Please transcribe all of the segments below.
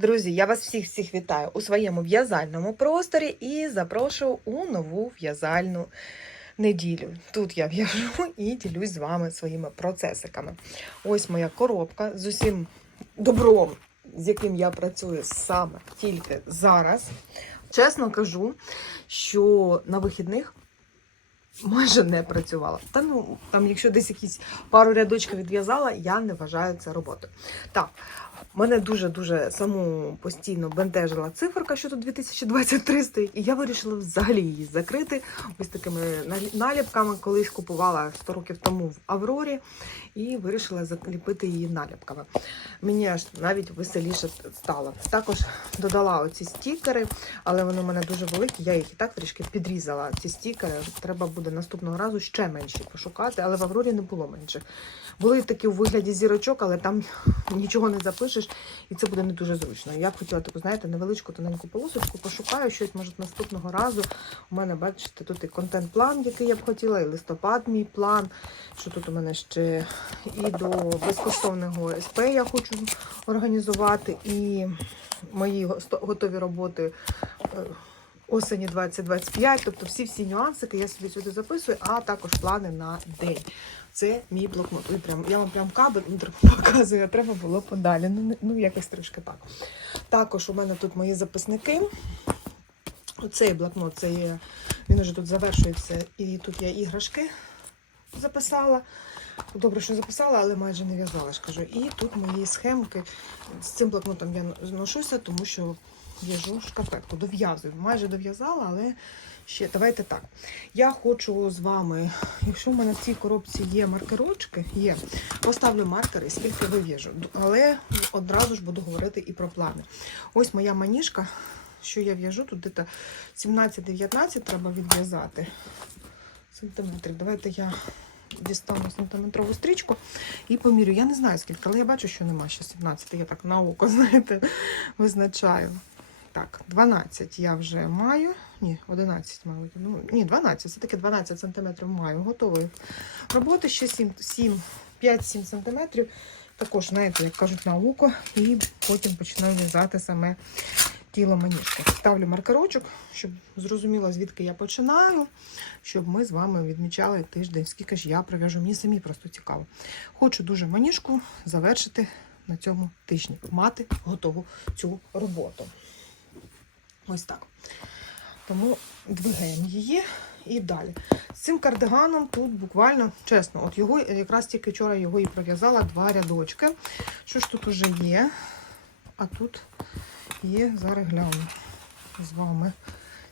Друзі, я вас всіх всіх вітаю у своєму в'язальному просторі і запрошую у нову в'язальну неділю. Тут я в'яжу і ділюсь з вами своїми процесиками. Ось моя коробка з усім добром, з яким я працюю саме тільки зараз. Чесно кажу, що на вихідних майже не працювала. Та ну, там, якщо десь якісь пару рядочків відв'язала, я не вважаю це роботою. Так, Мене дуже-дуже саму постійно бентежила циферка, що тут 2023 стоїть, і я вирішила взагалі її закрити ось такими наліпками. Колись купувала 100 років тому в Аврорі і вирішила закріпити її наліпками. Мені аж навіть веселіше стало. Також додала оці стікери, але вони у мене дуже великі. Я їх і так трішки підрізала. Ці стікери треба буде наступного разу ще менші пошукати, але в Аврорі не було менших. Були такі у вигляді зірочок, але там нічого не запишеш, і це буде не дуже зручно. Я б хотіла таку, знаєте, невеличку тоненьку полосочку, пошукаю щось, може, наступного разу. У мене, бачите, тут і контент-план, який я б хотіла, і листопад мій план. Що тут у мене ще і до безкоштовного СП я хочу організувати, і мої готові роботи. е, Осені 2025, тобто всі всі нюансики я собі сюди записую, а також плани на день. Це мій блокнот. Ой, прям, я вам прям кадр показую, а треба було подалі. Ну, ну якось трішки так. Також у мене тут мої записники. Оцей блокнот, це є, він уже тут завершується, і тут я іграшки записала. Добре, що записала, але майже не в'язала, ж кажу. І тут мої схемки. З цим блокнотом я ношуся, тому що в'яжу шкарпетку. Дов'язую. Майже дов'язала, але ще давайте так. Я хочу з вами, якщо в мене в цій коробці є маркерочки, є, поставлю маркери, скільки вив'яжу. Але одразу ж буду говорити і про плани. Ось моя маніжка, що я в'яжу, тут десь 17-19 треба відв'язати сантиметрів. Давайте я дістану сантиметрову стрічку і помірю. Я не знаю скільки, але я бачу, що нема ще 17. Я так на око, знаєте, визначаю. Так, 12 я вже маю. Ні, 11, мабуть. Ну, ні, 12, все-таки 12 сантиметрів маю. Готової роботи. Ще 7, 7 5-7 сантиметрів. Також, знаєте, як кажуть, на око. І потім починаю в'язати саме тіло маніжки. Ставлю маркерочок, щоб зрозуміло, звідки я починаю, щоб ми з вами відмічали тиждень, скільки ж я пров'яжу. Мені самі просто цікаво. Хочу дуже маніжку завершити на цьому тижні, мати готову цю роботу. Ось так. Тому двигаємо її і далі. З цим кардиганом тут буквально, чесно, от його якраз тільки вчора його і пров'язала два рядочки. Що ж тут уже є? А тут є, зараз гляну з вами,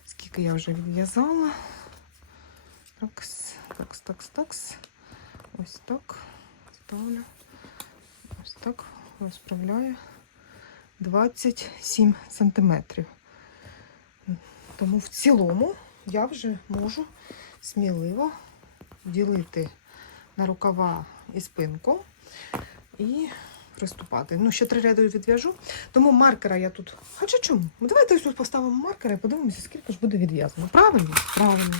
скільки я вже відв'язала. Такс, такс, такс, такс. Ось так. Ставлю. Ось так. Розправляю. 27 сантиметрів. Тому в цілому я вже можу сміливо ділити на рукава і спинку і приступати. Ну, ще три ряди відв'яжу. Тому маркера я тут. Хоча чому? Ну, давайте ось тут поставимо маркера і подивимося, скільки ж буде відв'язано. Правильно? Правильно.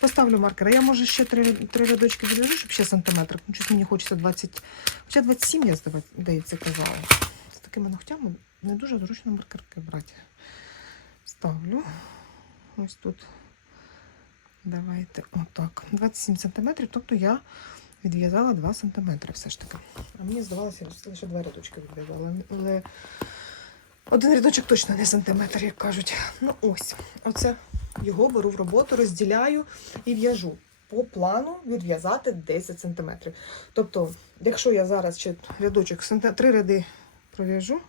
Поставлю маркера. Я може ще три, три рядочки відв'яжу, щоб ще сантиметр. Ну, щось мені хочеться 20. Хоча 27, я здається, казала. З такими ногтями не дуже зручно маркерки брати. Ставлю. Ось тут. Давайте отак. 27 сантиметрів, тобто я відв'язала 2 сантиметри все ж таки. А мені здавалося, я лише два рядочки відв'язала. Але один рядочок точно не сантиметр, як кажуть. Ну ось, оце його беру в роботу, розділяю і в'яжу. По плану відв'язати 10 сантиметрів. Тобто, якщо я зараз ще рядочок, три ряди пров'яжу.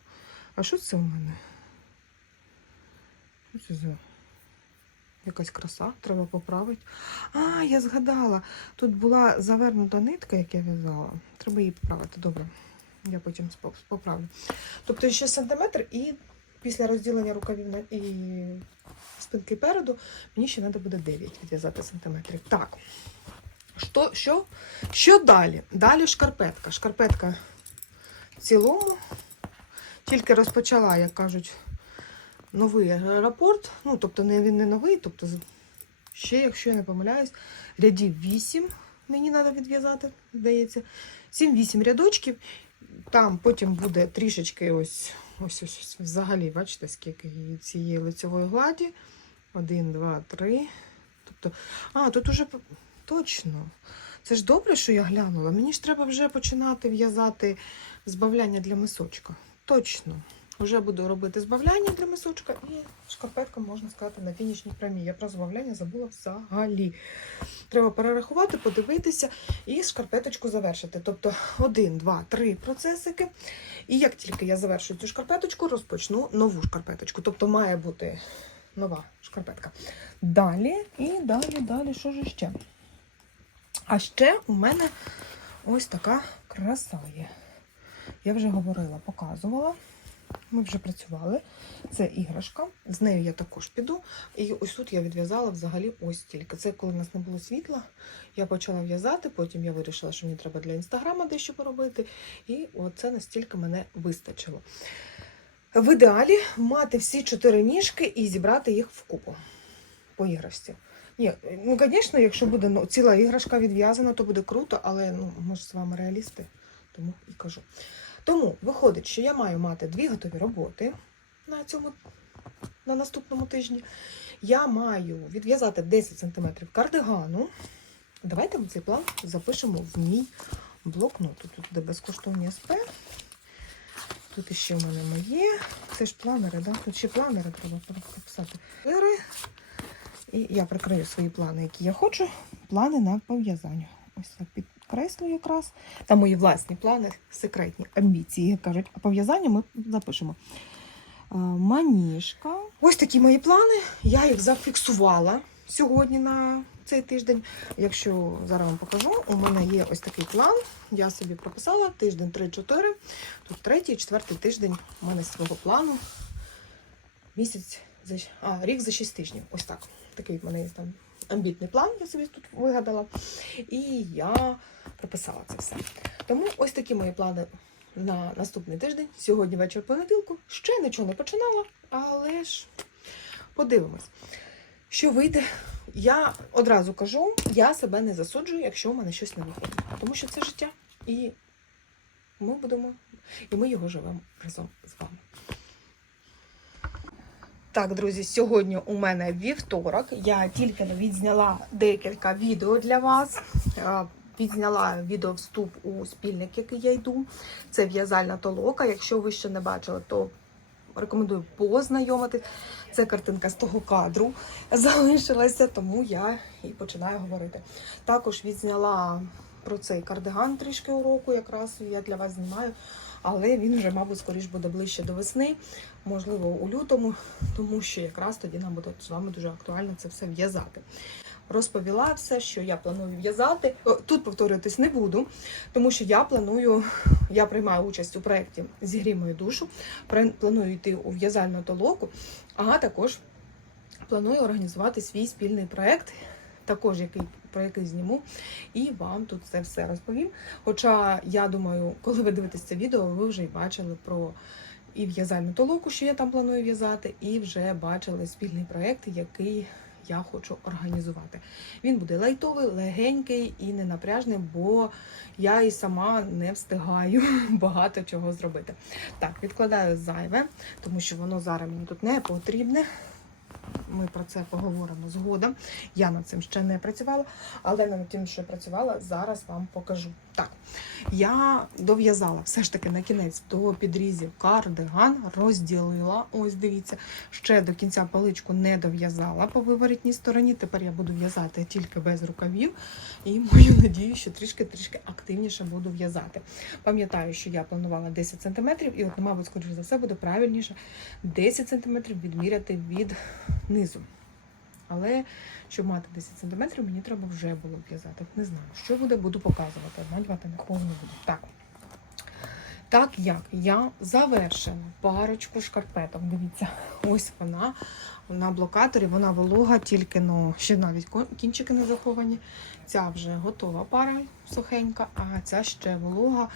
А що це у мене? Що це за якась краса? Треба поправити. А, я згадала. Тут була завернута нитка, як я в'язала. Треба її поправити. Добре. Я потім поправлю. Тобто ще сантиметр і після розділення рукавів і спинки переду мені ще треба буде 9 відв'язати сантиметрів. Так. Що, що? що далі? Далі шкарпетка. Шкарпетка в цілому. Тільки розпочала, як кажуть, новий аеропорт. Ну, тобто, не він не новий, тобто ще, якщо я не помиляюсь, рядів 8 мені треба відв'язати, здається. 7-8 рядочків. Там потім буде трішечки ось ось ось ось взагалі, бачите, скільки цієї лицьової гладі. Один, два, три. Тобто, а, тут уже точно. Це ж добре, що я глянула. Мені ж треба вже починати в'язати збавляння для мисочка. Точно. Вже буду робити збавляння для мисочка і шкарпетка, можна сказати, на фінішній прямій. Я про збавляння забула взагалі. Треба перерахувати, подивитися і шкарпеточку завершити. Тобто один, два, три процесики. І як тільки я завершу цю шкарпеточку, розпочну нову шкарпеточку. Тобто має бути нова шкарпетка. Далі і далі, далі, що ж ще? А ще у мене ось така краса є. Я вже говорила, показувала. Ми вже працювали. Це іграшка. З нею я також піду. І ось тут я відв'язала взагалі ось тільки. Це коли в нас не було світла. Я почала в'язати, потім я вирішила, що мені треба для інстаграма дещо поробити. І оце настільки мене вистачило. В ідеалі мати всі чотири ніжки і зібрати їх вкупу по іграшці. Ні, ну звісно, якщо буде ну, ціла іграшка відв'язана, то буде круто, але ну, ми ж з вами реалісти, тому і кажу. Тому виходить, що я маю мати дві готові роботи на цьому на наступному тижні. Я маю відв'язати 10 см кардигану. Давайте ми цей план запишемо в мій блокнот. Тут буде безкоштовні СП. Тут іще у мене моє. Це ж планери, да? Тут ще планери треба прописати. І я прикрию свої плани, які я хочу. Плани на пов'язання. Ось так підкреслюю якраз. Там мої власні плани, секретні амбіції, як кажуть. А пов'язання ми запишемо. Маніжка. Ось такі мої плани. Я їх зафіксувала сьогодні на цей тиждень. Якщо зараз вам покажу, у мене є ось такий план. Я собі прописала тиждень 3-4. Тут третій, четвертий тиждень у мене свого плану. Місяць за а, рік за 6 тижнів. Ось так. Такий в мене є там амбітний план, я собі тут вигадала. І я прописала це все. Тому ось такі мої плани на наступний тиждень. Сьогодні вечір понеділку. Ще нічого не починала, але ж подивимось. Що вийде, я одразу кажу, я себе не засуджую, якщо в мене щось не виходить. Тому що це життя. І ми будемо, і ми його живемо разом з вами. Так, друзі, сьогодні у мене вівторок. Я тільки відзняла декілька відео для вас. Е, Відзняла відео вступ у спільник, який я йду. Це в'язальна толока. Якщо ви ще не бачили, то рекомендую познайомитись. Це картинка з того кадру залишилася, тому я і починаю говорити. Також відзняла про цей кардиган трішки уроку, якраз я для вас знімаю, але він вже, мабуть, скоріш буде ближче до весни, можливо, у лютому, тому що якраз тоді нам буде з вами дуже актуально це все в'язати. Розповіла все, що я планую в'язати. Тут повторюватись не буду, тому що я планую, я приймаю участь у проєкті Зігрій мою душу, планую йти у в'язальну толоку, а також планую організувати свій спільний проєкт, також який, про який зніму, і вам тут це все розповім. Хоча я думаю, коли ви дивитесь це відео, ви вже й бачили про і в'язальну толоку, що я там планую в'язати, і вже бачили спільний проєкт, який я хочу організувати. Він буде лайтовий, легенький і ненапряжний, бо я і сама не встигаю багато чого зробити. Так, відкладаю зайве, тому що воно зараз мені тут не потрібне. Ми про це поговоримо згодом. Я над цим ще не працювала, але над тим, що я працювала, зараз вам покажу. Так, я дов'язала все ж таки на кінець до підрізів кардиган, розділила. Ось дивіться, ще до кінця паличку не дов'язала по виворітній стороні. Тепер я буду в'язати тільки без рукавів. І маю надію, що трішки-трішки активніше буду в'язати. Пам'ятаю, що я планувала 10 см, і от, мабуть, скоріше за все, буде правильніше 10 см відміряти від низу. Але щоб мати 10 см, мені треба вже було в'язати. Не знаю, що буде, буду показувати. Малювати ніколи не буду. Так. Так як я завершила парочку шкарпеток. Дивіться, ось вона на блокаторі, вона волога, тільки ну, ще навіть кінчики не заховані. Ця вже готова пара сухенька, а ця ще волога.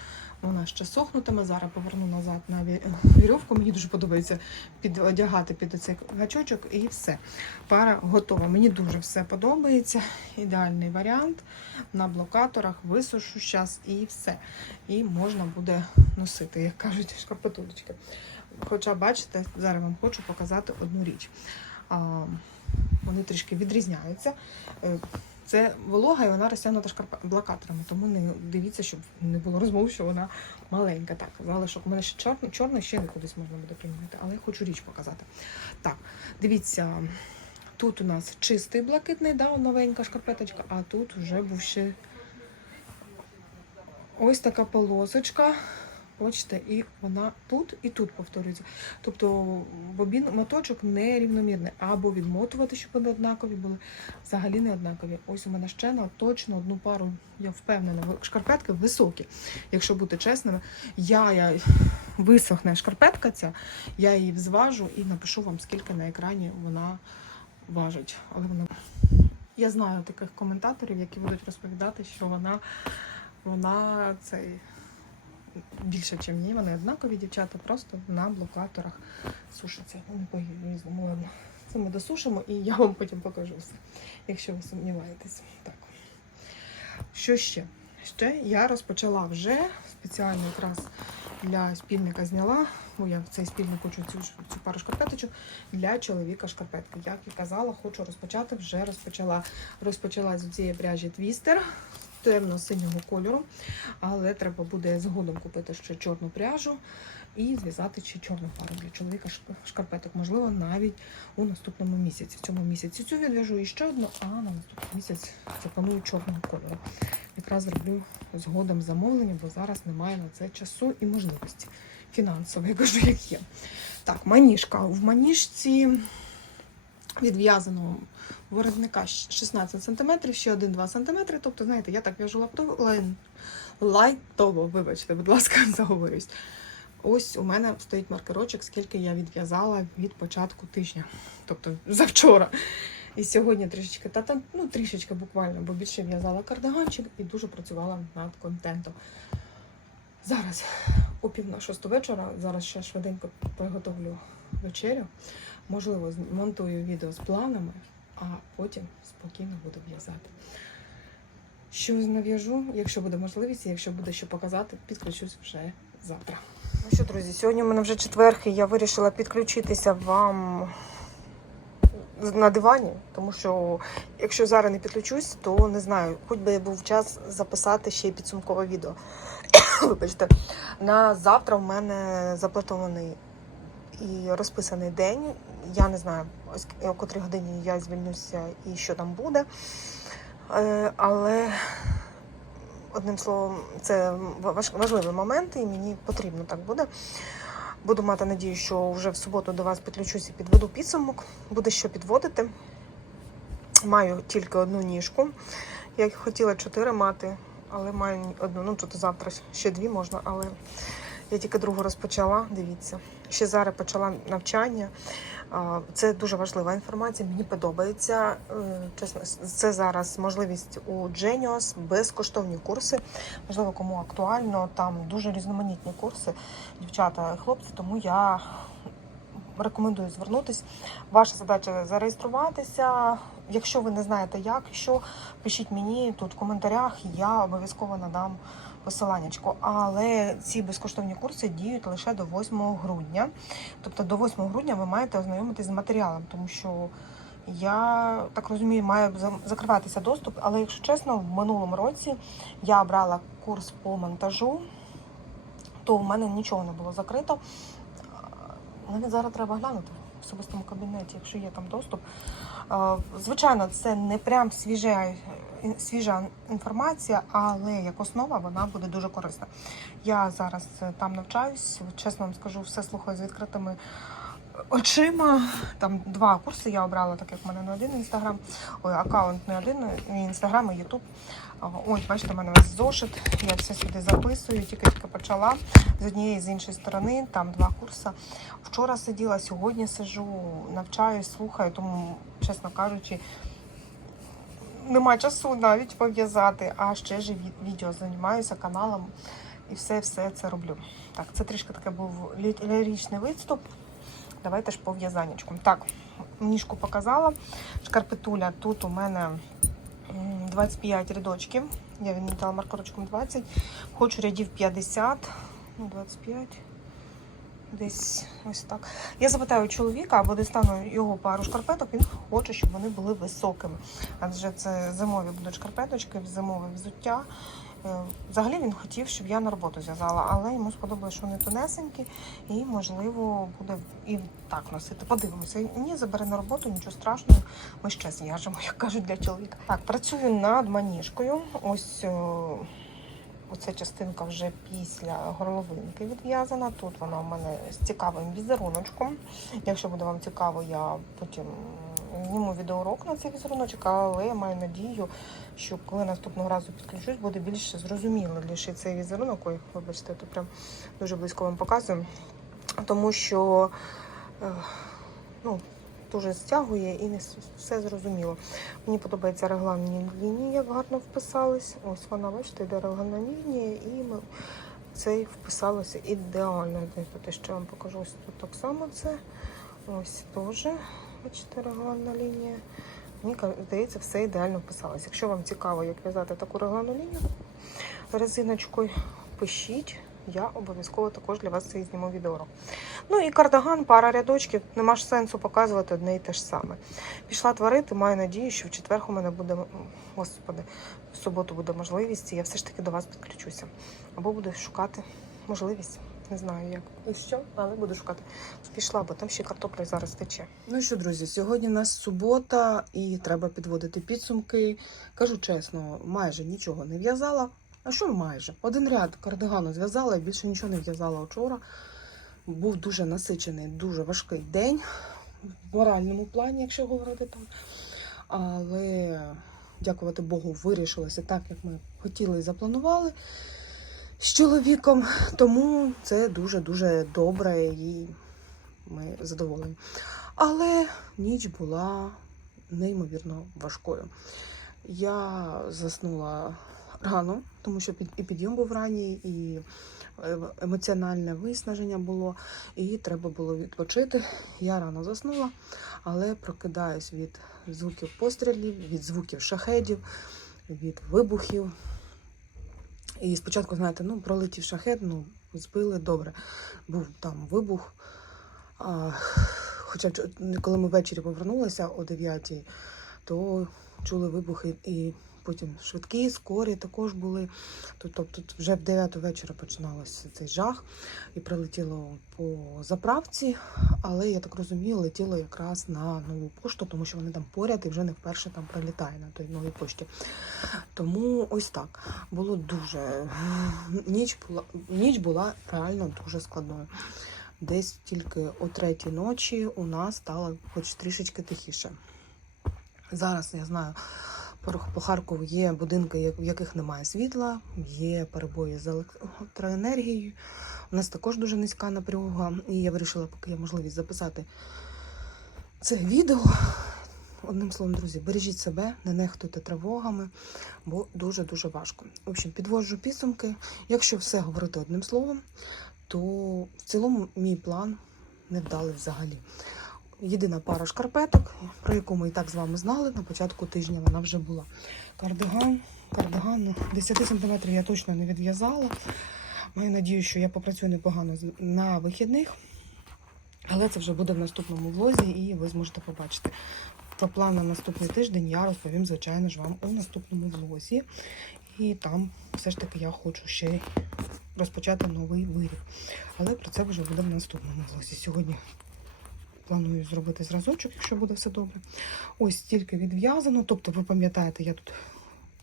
Вона ще сохнутиме. Зараз поверну назад на ві- вірьовку. Мені дуже подобається підодягати під оцей гачочок і все. Пара готова. Мені дуже все подобається. Ідеальний варіант. На блокаторах висушу зараз і все. І можна буде носити, як кажуть, шкарпетулечки. Хоча, бачите, зараз вам хочу показати одну річ. Вони трішки відрізняються. Це волога і вона розтягнута блокаторами, тому не дивіться, щоб не було розмов, що вона маленька. Так, залишок у мене ще чорний, чорний ще не кудись можна буде примінити, але я хочу річ показати. Так, дивіться, тут у нас чистий блакитний, да, новенька шкарпеточка, а тут вже був ще ось така полосочка. Бачите, і вона тут і тут повторюється. Тобто бобін моточок нерівномірний. Або відмотувати, щоб вони однакові були, взагалі не однакові. Ось у мене ще на точно одну пару, я впевнена, шкарпетки високі. Якщо бути чесними, я, я висохне шкарпетка ця, я її взважу і напишу вам, скільки на екрані вона важить. Але вона я знаю таких коментаторів, які будуть розповідати, що вона, вона цей більше, ніж ні. Вони однакові дівчата, просто на блокаторах сушаться. Ну, не по-різному, ладно. Це ми досушимо і я вам потім покажу все, якщо ви сумніваєтесь. Так. Що ще? Ще я розпочала вже спеціально якраз для спільника зняла, бо я в цей спільник хочу цю, цю пару шкарпеточок для чоловіка шкарпетки. Як і казала, хочу розпочати, вже розпочала. Розпочала з цієї пряжі твістер темно-синього кольору, але треба буде згодом купити ще чорну пряжу і зв'язати ще чорну пару для чоловіка шкарпеток. Можливо, навіть у наступному місяці. В цьому місяці цю відв'яжу і ще одну, а на наступний місяць запланую чорного кольору. Якраз зроблю згодом замовлення, бо зараз немає на це часу і можливості. Фінансово, я кажу, як є. Так, маніжка. В маніжці відв'язаного виробника 16 см, ще 1-2 см. Тобто, знаєте, я так в'яжу лайн- лайтово, вибачте, будь ласка, заговорюсь. Ось у мене стоїть маркерочок, скільки я відв'язала від початку тижня, тобто завчора. І сьогодні трішечки, та там, ну трішечки буквально, бо більше в'язала кардиганчик і дуже працювала над контентом. Зараз о пів на шосту вечора, зараз ще швиденько приготовлю вечерю. Можливо, змонтую відео з планами, а потім спокійно буду в'язати. Що нав'яжу, якщо буде можливість, якщо буде що показати, підключусь вже завтра. Ну що, друзі, сьогодні у мене вже четверг, і я вирішила підключитися вам на дивані, тому що якщо зараз не підключусь, то не знаю, хоч би був час записати ще й підсумкове відео. Вибачте, на завтра в мене запланований і розписаний день. Я не знаю, ось о котрій годині я звільнюся і що там буде. Е, Але одним словом, це важливий момент, і мені потрібно так буде. Буду мати надію, що вже в суботу до вас підключуся і підведу підсумок. Буде що підводити. Маю тільки одну ніжку. Я хотіла чотири мати, але маю одну. Ну тут завтра ще дві можна, але я тільки другу розпочала. Дивіться. Ще зараз почала навчання. Це дуже важлива інформація. Мені подобається. Е, Чесно, це зараз можливість у Genius, безкоштовні курси. Можливо, кому актуально. Там дуже різноманітні курси, дівчата і хлопці. Тому я рекомендую звернутись. Ваша задача зареєструватися. Якщо ви не знаєте як, що пишіть мені тут в коментарях. Я обов'язково надам посиланнячко. Але ці безкоштовні курси діють лише до 8 грудня. Тобто до 8 грудня ви маєте ознайомитись з матеріалом, тому що я так розумію, має закриватися доступ. Але якщо чесно, в минулому році я брала курс по монтажу, то в мене нічого не було закрито. Навіть зараз треба глянути в особистому кабінеті, якщо є там доступ. Е, Звичайно, це не прям свіжа, свіжа інформація, але як основа вона буде дуже корисна. Я зараз е, там навчаюсь, чесно вам скажу, все слухаю з відкритими очима. Там два курси я обрала, так як в мене не один інстаграм, ой, аккаунт не один, і інстаграм, і ютуб. Ось, бачите, в мене весь зошит, я все сюди записую, тільки-тільки почала з однієї з іншої сторони, там два курси. Вчора сиділа, сьогодні сижу, навчаюсь, слухаю, тому, чесно кажучи, нема часу навіть пов'язати, а ще ж відео займаюся каналом і все-все це роблю. Так, це трішки таке був лі- ліричний виступ. Давайте ж по в'язаннячку. Так, ніжку показала. Шкарпетуля тут у мене 25 рядочків. Я відмітала маркерочком 20. Хочу рядів 50. Ну, 25. десь ось так. Я запитаю чоловіка або дістану його пару шкарпеток, він хоче, щоб вони були високими. Адже це зимові будуть шкарпеточки, зимове взуття. Е, Взагалі він хотів, щоб я на роботу зв'язала, але йому сподобалось, що вони тонесенькі, і можливо буде і так носити. Подивимося. Ні, забере на роботу, нічого страшного. Ми ще зв'яжемо, як кажуть для чоловіка. Так, працюю над маніжкою. Ось. Оця частинка вже після горловинки відв'язана. Тут вона в мене з цікавим візеруночком. Якщо буде вам цікаво, я потім зніму відеоурок на цей візеруночок, але я маю надію, що коли наступного разу підключусь, буде більш зрозуміло для цей візерунок. Ой, вибачте, тут прям дуже близько вам показую. Тому що е, ну, дуже стягує і не все зрозуміло. Мені подобається регланні лінії, як гарно вписались. Ось вона, бачите, йде регланна лінія, і ми цей вписалося ідеально. Що я вам покажу ось тут так само це. Ось теж, бачите, регланна лінія. Мені здається, все ідеально вписалось. Якщо вам цікаво, як в'язати таку регланну лінію резиночкою, пишіть. Я обов'язково також для вас цей зніму відеоурок. Ну і кардиган, пара рядочків, нема ж сенсу показувати одне і те ж саме. Пішла творити, маю надію, що в четвер у мене буде, господи, в суботу буде можливість, і я все ж таки до вас підключуся. Або буду шукати можливість. Не знаю як і що, але буду шукати. Пішла, бо там ще картопля зараз тече. Ну що, друзі, сьогодні у нас субота і треба підводити підсумки. Кажу чесно, майже нічого не в'язала. А що майже? Один ряд кардигану зв'язала більше нічого не в'язала вчора. Був дуже насичений, дуже важкий день в моральному плані, якщо говорити так. Але дякувати Богу, вирішилося так, як ми хотіли і запланували з чоловіком. Тому це дуже-дуже добре і ми задоволені. Але ніч була неймовірно важкою. Я заснула рано, тому що під, і підйом був ранній, і е, емоціональне виснаження було, і треба було відпочити. Я рано заснула, але прокидаюсь від звуків пострілів, від звуків шахедів, від вибухів. І спочатку, знаєте, ну, пролетів шахет, ну, збили добре. Був там вибух. А, хоча коли ми ввечері повернулися о 9 то чули вибухи і потім швидкі, скорі також були. Тобто тут вже в 9 вечора починалося цей жах і прилетіло по заправці, але я так розумію, летіло якраз на нову пошту, тому що вони там поряд і вже не вперше там прилітає на той новій пошті. Тому ось так було дуже ніч була ніч була реально дуже складною. Десь тільки о третій ночі у нас стало хоч трішечки тихіше. Зараз я знаю, по Харкову є будинки, в яких немає світла, є перебої з електроенергією. У нас також дуже низька напруга, і я вирішила, поки є можливість записати це відео. Одним словом, друзі, бережіть себе, не нехтуйте тривогами, бо дуже-дуже важко. В общем, підводжу підсумки. Якщо все говорити одним словом, то в цілому мій план не вдалий взагалі. Єдина пара шкарпеток, про яку ми і так з вами знали, на початку тижня вона вже була. Кардиган, кардиган, ну, 10 см я точно не відв'язала. Маю надію, що я попрацюю непогано на вихідних. Але це вже буде в наступному влозі, і ви зможете побачити. Про план на наступний тиждень я розповім, звичайно ж, вам у наступному влозі. І там все ж таки я хочу ще розпочати новий виріб. Але про це вже буде в наступному влозі. Сьогодні планую зробити зразочок, якщо буде все добре. Ось стільки відв'язано. Тобто, ви пам'ятаєте, я тут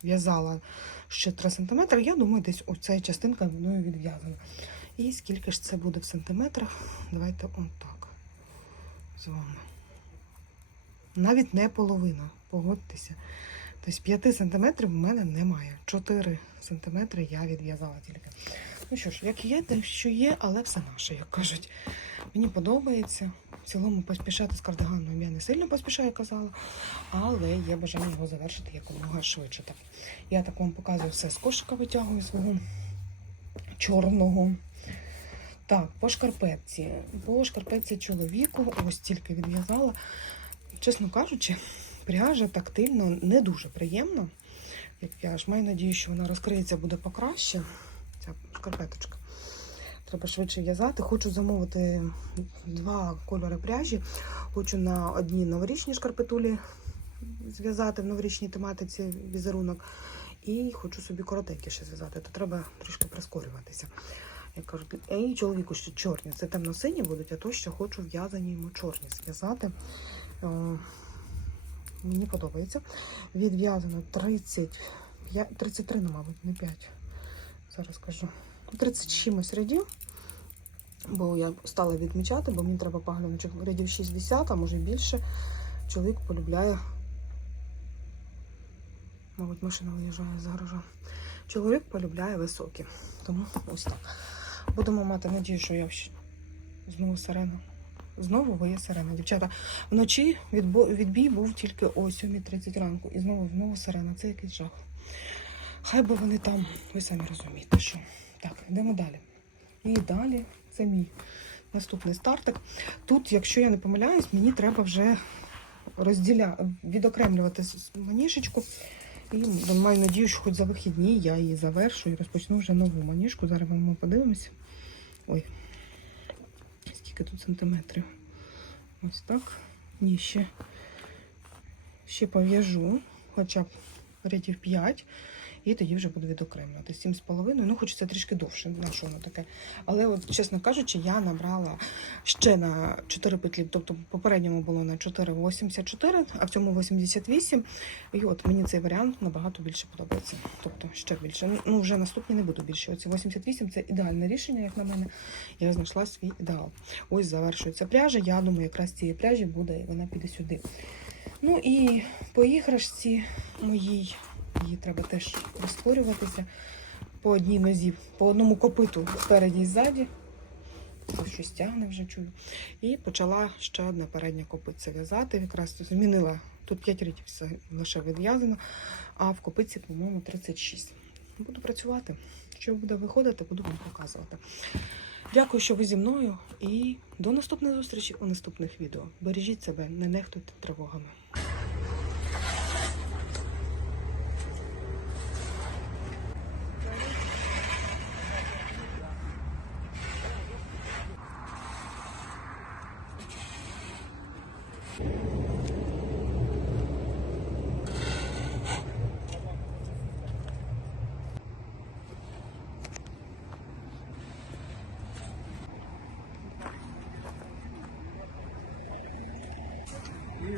в'язала ще 3 см. Я думаю, десь оця частинка мною відв'язана. І скільки ж це буде в сантиметрах? Давайте отак з вами. Навіть не половина, погодьтеся. Тобто 5 сантиметрів в мене немає. 4 сантиметри я відв'язала тільки. Ну що ж, як є, те, що є, але все наше, як кажуть. Мені подобається. В цілому поспішати з кардиганом я не сильно поспішаю, казала, але є бажання його завершити якомога швидше. Так. Я так вам показую все з кошика витягую свого чорного. Так, по шкарпетці. По шкарпетці чоловіку ось тільки відв'язала. Чесно кажучи, пряжа тактильно не дуже приємна. Як я ж маю надію, що вона розкриється буде покраще. Шкарпеточка. Треба швидше в'язати. Хочу замовити два кольори пряжі. Хочу на одній новорічній шкарпетулі зв'язати в новорічній тематиці візерунок. І хочу собі коротенькі ще зв'язати, то треба трішки прискорюватися. Я кажу, і чоловіку ще чорні. Це темно-сині будуть, а то ще хочу в'язані йому чорні зв'язати. Мені подобається. Відв'язано 30, 33, ну, мабуть, не 5. Зараз кажу. 30 з чимось рядів. Бо я стала відмічати, бо мені треба поглянути рядів 60, а може більше. Чоловік полюбляє. Мабуть, машина виїжджає з гаража. Чоловік полюбляє високі. Тому ось так. Будемо мати надію, що я знову сирена. Знову виє сирена. Дівчата, вночі відбій був тільки о 7.30 ранку. І знову знову сирена. Це якийсь жах. Хай би вони там, ви самі розумієте, що. Так, йдемо далі. І далі це мій наступний стартик. Тут, якщо я не помиляюсь, мені треба вже розділя... відокремлювати маніжечку. І маю надію, що хоч за вихідні я її завершу і розпочну вже нову маніжку. Зараз ми подивимося. Ой, скільки тут сантиметрів. Ось так. Ні, ще, ще пов'яжу, хоча б рядів 5. І тоді вже буду відокремлювати. 7,5. Ну, хочеться трішки довше, на що воно таке. Але, от, чесно кажучи, я набрала ще на 4 петлі. Тобто, попередньому було на 4,84, а в цьому 88. І от мені цей варіант набагато більше подобається. Тобто ще більше. Ну, вже наступні не буду більше. Оці 88 це ідеальне рішення, як на мене. Я знайшла свій ідеал. Ось завершується пряжа. Я думаю, якраз цієї пряжі буде, і вона піде сюди. Ну і по іграшці моїй її треба теж розтворюватися по одній нозі, по одному копиту спереді і ззаді. Щось тягне вже чую. І почала ще одне переднє копитце в'язати. Якраз змінила тут 5 рядів все лише відв'язано, а в копитці, по-моєму, 36. Буду працювати. Що буде виходити, буду вам показувати. Дякую, що ви зі мною, і до наступної зустрічі у наступних відео. Бережіть себе, не нехтуйте тривогами.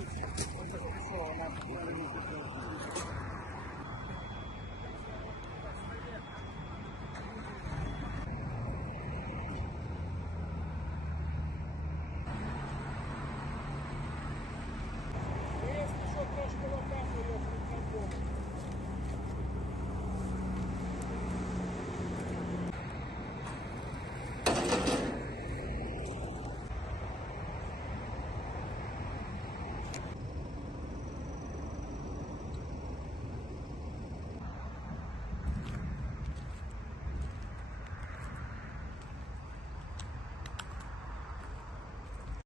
Thank you.